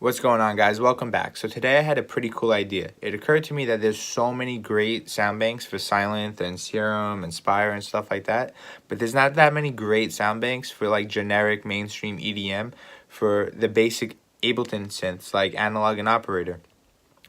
What's going on, guys? Welcome back. So today I had a pretty cool idea. It occurred to me that there's so many great sound banks for Silent and Serum and Spire and stuff like that, but there's not that many great sound banks for like generic mainstream EDM for the basic Ableton synths like Analog and Operator.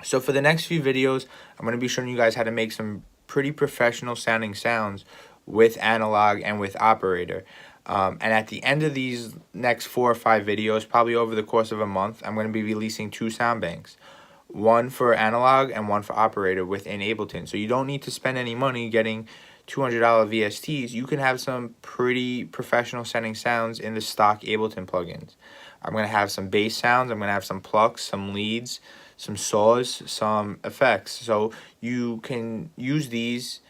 So for the next few videos, I'm going to be showing you guys how to make some pretty professional sounding sounds with Analog and with Operator. And at the end of these next 4 or 5 videos, probably over the course of a month, I'm going to be releasing 2 sound banks. One for Analog and one for Operator within Ableton. So you don't need to spend any money getting $200 VSTs. You can have some pretty professional sounding sounds in the stock Ableton plugins. I'm going to have some bass sounds. I'm going to have some plucks, some leads, some saws, some effects. So you can use these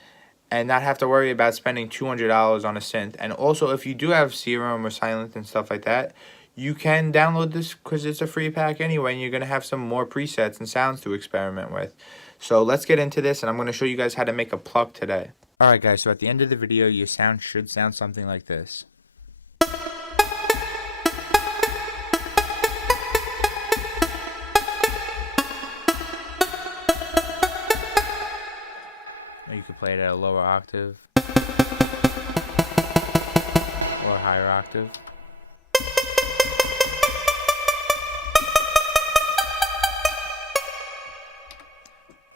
and not have to worry about spending $200 on a synth. And also, if you do have Serum or Silent and stuff like that, you can download this because it's a free pack anyway, and you're going to have some more presets and sounds to experiment with. So let's get into this, and I'm going to show you guys how to make a pluck today. Alright guys, so at the end of the video, your sound should sound something like this. You could play it at a lower octave or a higher octave.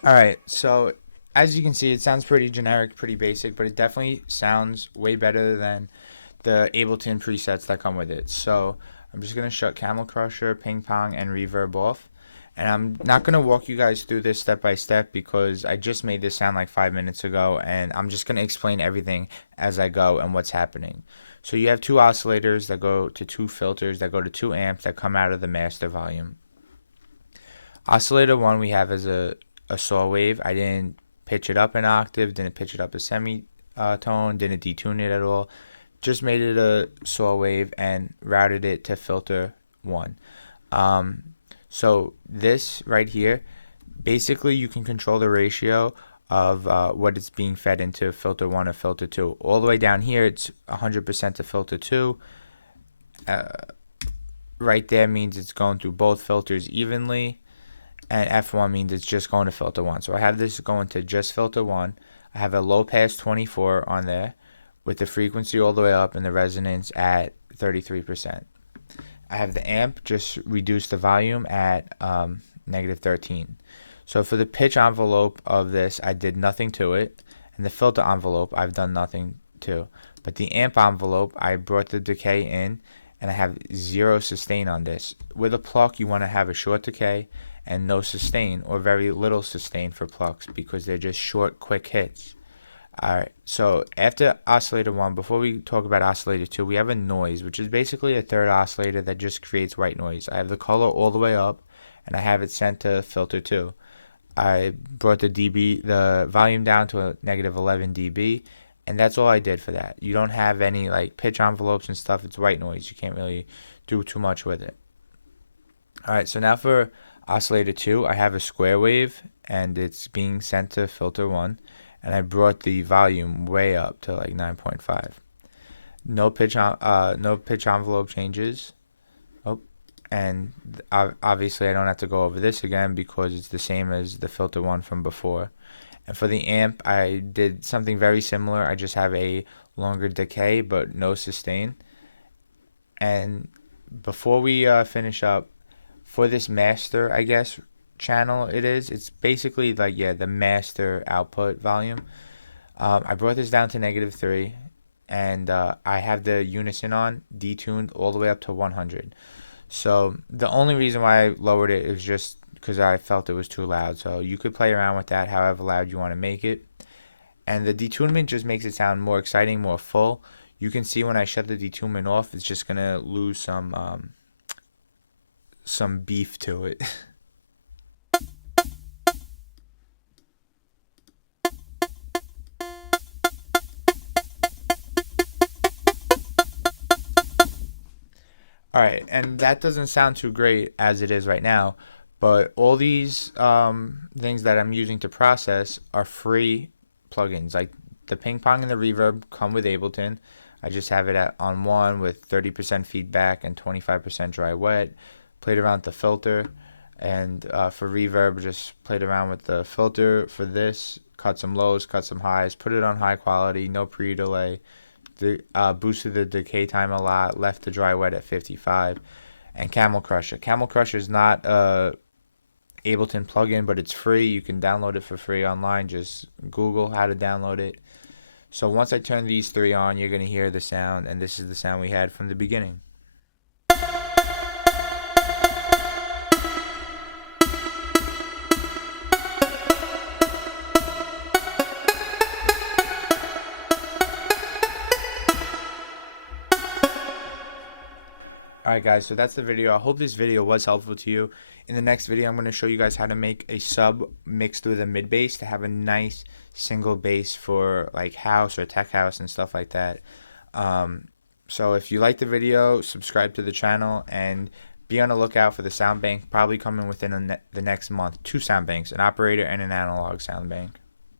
Alright, so as you can see, it sounds pretty generic, pretty basic, but it definitely sounds way better than the Ableton presets that come with it. So I'm just going to shut Camel Crusher, Ping Pong, and Reverb off. And I'm not going to walk you guys through this step by step because I just made this sound like 5 minutes ago, and I'm just going to explain everything as I go and what's happening. So you have 2 oscillators that go to 2 filters that go to 2 amps that come out of the master volume. Oscillator 1 we have as a saw wave. I didn't pitch it up an octave, didn't pitch it up a semitone, didn't detune it at all. Just made it a saw wave and routed it to filter 1. So this right here, basically you can control the ratio of what it's being fed into filter 1 or filter 2. All the way down here, it's 100% to filter 2. Right there means it's going through both filters evenly. And F1 means it's just going to filter 1. So I have this going to just filter 1. I have a low pass 24 on there with the frequency all the way up and the resonance at 33%. I have the amp just reduce the volume at -13. So for the pitch envelope of this, I did nothing to it. And the filter envelope, I've done nothing to. But the amp envelope, I brought the decay in, and I have 0 sustain on this. With a pluck, you want to have a short decay and no sustain or very little sustain for plucks because they're just short, quick hits. Alright, so after oscillator 1, before we talk about oscillator 2, we have a noise, which is basically a third oscillator that just creates white noise. I have the color all the way up, and I have it sent to filter 2. I brought the volume down to a -11 dB, and that's all I did for that. You don't have any like pitch envelopes and stuff. It's white noise. You can't really do too much with it. Alright, so now for oscillator 2, I have a square wave, and it's being sent to filter 1. And I brought the volume way up to like 9.5. No pitch envelope changes. Oh, and obviously I don't have to go over this again because it's the same as the filter 1 from before. And for the amp, I did something very similar. I just have a longer decay but no sustain. And before we finish up, for this master, I guess, channel it's basically like the master output volume. I brought this down to -3, and I have the unison on detuned all the way up to 100. So the only reason why I lowered it is just because I felt it was too loud. So you could play around with that however loud you want to make it, and the detunement just makes it sound more exciting, more full. You can see when I shut the detunement off, it's just gonna lose some beef to it. Alright, and that doesn't sound too great as it is right now, but all these things that I'm using to process are free plugins. Like the ping pong and the reverb come with on one with 30% feedback and 25% dry wet. played around with the filter, and for reverb, just played around with the filter for this, cut some lows, cut some highs, put it on high quality, no pre-delay, boosted the decay time a lot, left the dry wet at 55, and Camel Crusher. Camel Crusher is not a Ableton plugin, but it's free. You can download it for free online. Just Google how to download it. So once I turn these three on, you're going to hear the sound, and this is the sound we had from the beginning. Alright guys, so that's the video. I hope this video was helpful to you. In the next video, I'm going to show you guys how to make a sub mixed with a mid bass to have a nice single bass for like house or tech house and stuff like that. So if you like the video, subscribe to the channel and be on the lookout for the sound bank, probably coming within the next month. 2 sound banks, an operator and an analog sound bank.